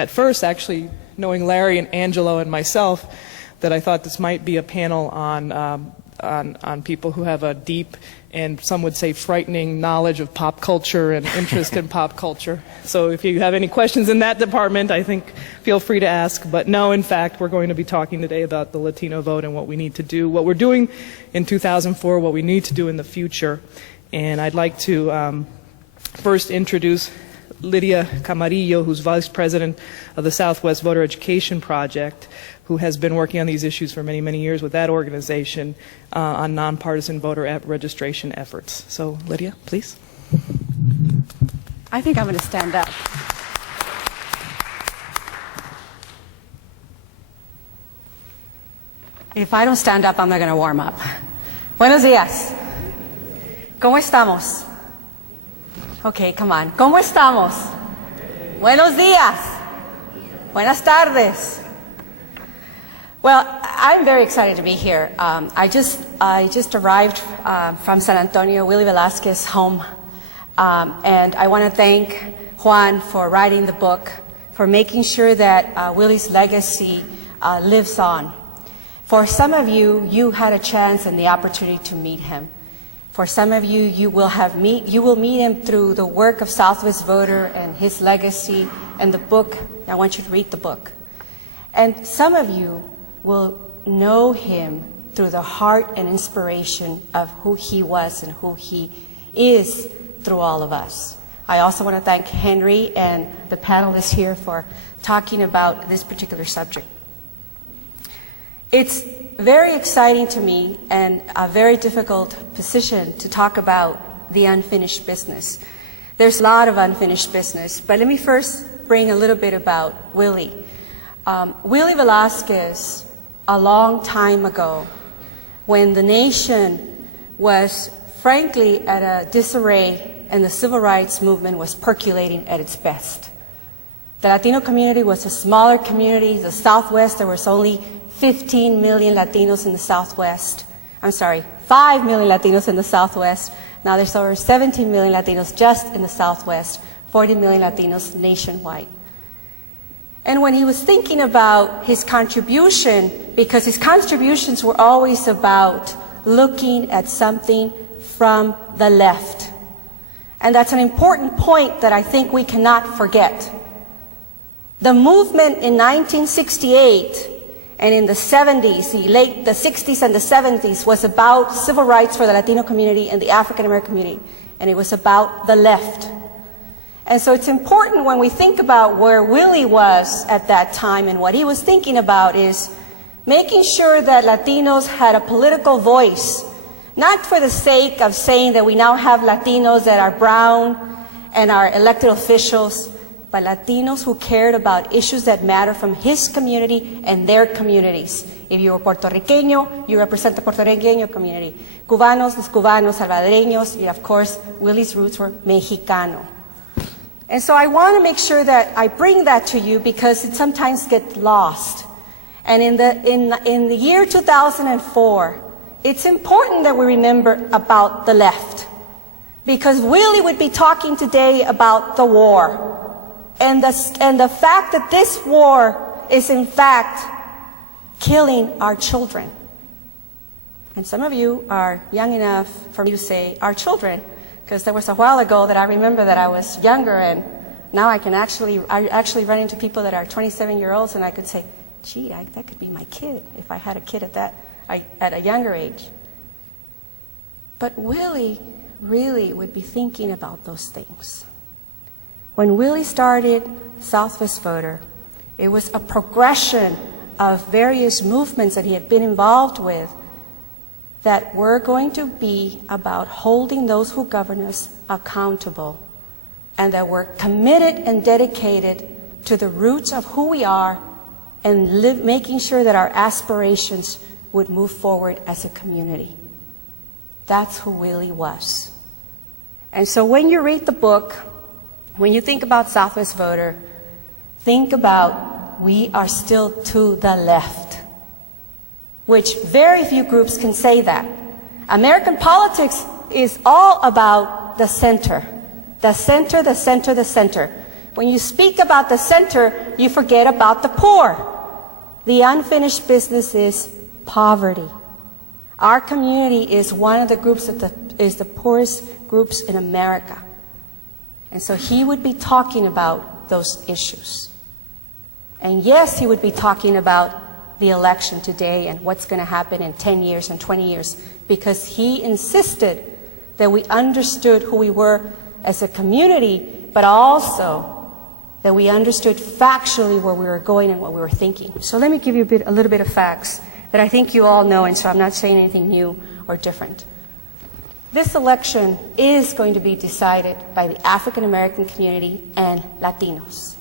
at first, actually, knowing Larry and Angelo and myself, that I thought this might be a panel on people who have a deep and some would say frightening knowledge of pop culture and interest in pop culture. So if you have any questions in that department, I think feel free to ask. But no, in fact, we're going to be talking today about the Latino vote and what we need to do, what we're doing in 2004, what we need to do in the future. And I'd like to first introduce Lydia Camarillo, who's Vice President of the Southwest Voter Education Project, who has been working on these issues for many, many years with that organization on nonpartisan voter registration efforts. So, Lydia, please. I think I'm going to stand up. If I don't stand up, I'm not going to warm up. Buenos días. ¿Cómo estamos? Okay, come on. ¿Cómo estamos? Buenos días. Buenas tardes. Well, I'm very excited to be here. I just arrived from San Antonio, Willie Velasquez's home, and I want to thank Juan for writing the book, for making sure that Willie's legacy lives on. For some of you, you had a chance and the opportunity to meet him. For some of you, you will meet him through the work of Southwest Voter and his legacy and the book. I want you to read the book. And some of you will know him through the heart and inspiration of who he was and who he is through all of us. I also want to thank Henry and the panelists here for talking about this particular subject. It's very exciting to me and a very difficult position to talk about the unfinished business. There's a lot of unfinished business, but let me first bring a little bit about Willie. Willie Velasquez, a long time ago, when the nation was frankly at a disarray and the civil rights movement was percolating at its best. The Latino community was a smaller community. The Southwest, there was only 15 million Latinos in the Southwest. I'm sorry, 5 million Latinos in the Southwest. Now there's over 17 million Latinos just in the Southwest, 40 million Latinos nationwide. And when he was thinking about his contribution, because his contributions were always about looking at something from the left. And that's an important point that I think we cannot forget. The movement in 1968 and in the 70s, the 60s and the 70s, was about civil rights for the Latino community and the African American community, and it was about the left. And so it's important when we think about where Willie was at that time and what he was thinking about is making sure that Latinos had a political voice, not for the sake of saying that we now have Latinos that are brown and are elected officials, but Latinos who cared about issues that matter from his community and their communities. If you were Puertorriqueño, you represent the Puertorriqueño community. Cubanos, los cubanos, salvadoreños, and of course, Willie's roots were Mexicano. And so I want to make sure that I bring that to you because it sometimes gets lost. And in the year 2004, it's important that we remember about the left. Because Willie would be talking today about the war. And the fact that this war is in fact killing our children. And some of you are young enough for me to say our children, because there was a while ago that I remember that I was younger, and now I actually run into people that are 27-year-olds, and I could say, gee, that could be my kid if I had a kid at a younger age. But Willie really would be thinking about those things. When Willie started Southwest Voter, it was a progression of various movements that he had been involved with that were going to be about holding those who govern us accountable, and that were committed and dedicated to the roots of who we are and making sure that our aspirations would move forward as a community. That's who Willie was. And so when you read the book, when you think about Southwest Voter, think about we are still to the left, which very few groups can say that. American politics is all about the center. The center, the center, the center. When you speak about the center, you forget about the poor. The unfinished business is poverty. Our community is one of the groups that is the poorest groups in America. And so he would be talking about those issues. And yes, he would be talking about the election today and what's going to happen in 10 years and 20 years, because he insisted that we understood who we were as a community, but also that we understood factually where we were going and what we were thinking. So let me give you a little bit of facts that I think you all know, and so I'm not saying anything new or different. This election is going to be decided by the African American community and Latinos.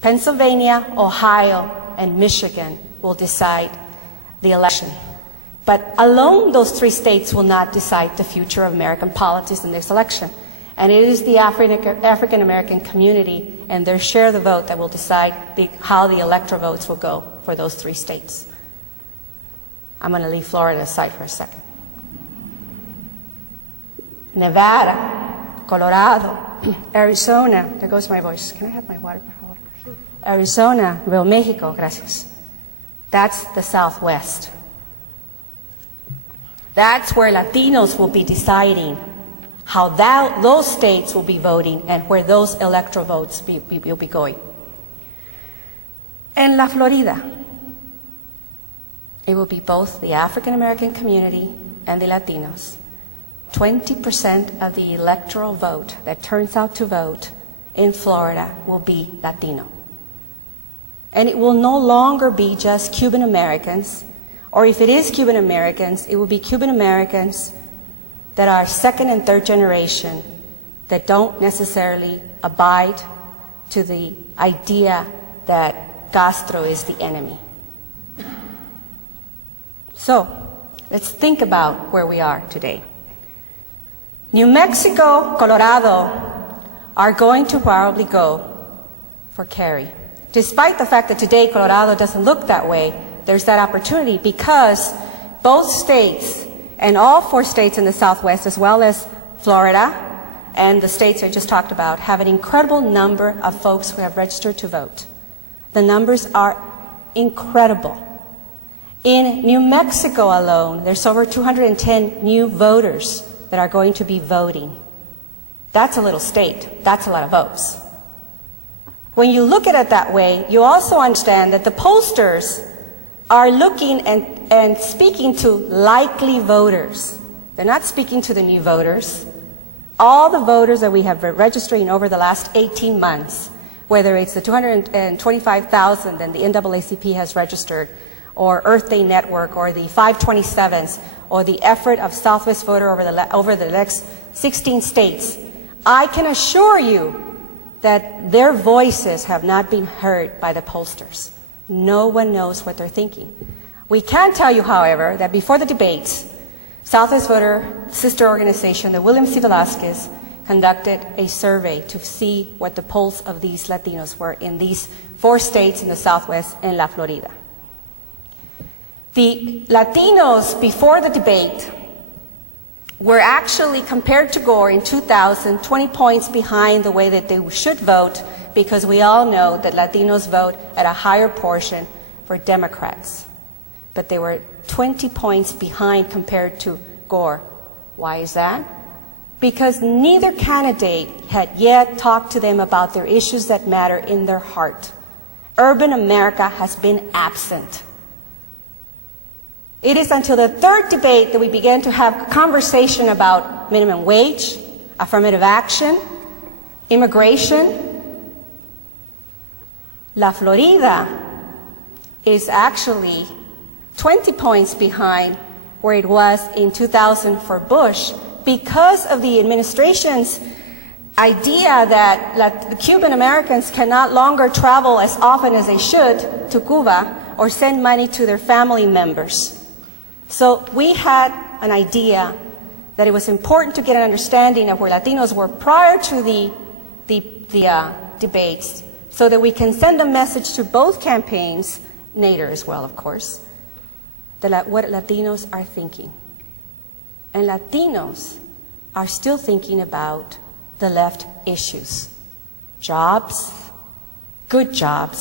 Pennsylvania, Ohio, and Michigan will decide the election. But alone, those three states will not decide the future of American politics in this election. And it is the African American community and their share of the vote that will decide how the electoral votes will go for those three states. I'm going to leave Florida aside for a second. Nevada, Colorado, Arizona, there goes my voice. Can I have my water, por favor? Sure. Arizona, Nuevo Mexico, gracias. That's the Southwest. That's where Latinos will be deciding how those states will be voting and where those electoral votes will be going. And La Florida, it will be both the African American community and the Latinos. 20% of the electoral vote that turns out to vote in Florida will be Latino. And it will no longer be just Cuban Americans, or if it is Cuban Americans, it will be Cuban Americans that are second and third generation that don't necessarily abide to the idea that Castro is the enemy. So, let's think about where we are today. New Mexico, Colorado are going to probably go for Kerry. Despite the fact that today Colorado doesn't look that way, there's that opportunity because both states and all four states in the Southwest, as well as Florida and the states I just talked about, have an incredible number of folks who have registered to vote. The numbers are incredible. In New Mexico alone, there's over 210 new voters that are going to be voting. That's a little state. That's a lot of votes. When you look at it that way, you also understand that the pollsters are looking and speaking to likely voters. They're not speaking to the new voters. All the voters that we have been registering over the last 18 months, whether it's the 225,000 that the NAACP has registered, or Earth Day Network, or the 527s, or the effort of Southwest Voter over the next 16 states, I can assure you that their voices have not been heard by the pollsters. No one knows what they're thinking. We can tell you, however, that before the debates, Southwest Voter sister organization, the William C. Velazquez, conducted a survey to see what the polls of these Latinos were in these four states in the Southwest and La Florida. The Latinos before the debate were actually, compared to Gore in 2000, 20 points behind the way that they should vote, because we all know that Latinos vote at a higher portion for Democrats. But they were 20 points behind compared to Gore. Why is that? Because neither candidate had yet talked to them about their issues that matter in their heart. Urban America has been absent. It is until the third debate that we began to have a conversation about minimum wage, affirmative action, immigration. La Florida is actually 20 points behind where it was in 2000 for Bush because of the administration's idea that the Cuban Americans can no longer travel as often as they should to Cuba or send money to their family members. So we had an idea that it was important to get an understanding of where Latinos were prior to the debates, so that we can send a message to both campaigns, Nader as well, of course, that what Latinos are thinking. And Latinos are still thinking about the left issues. jobs, good jobs,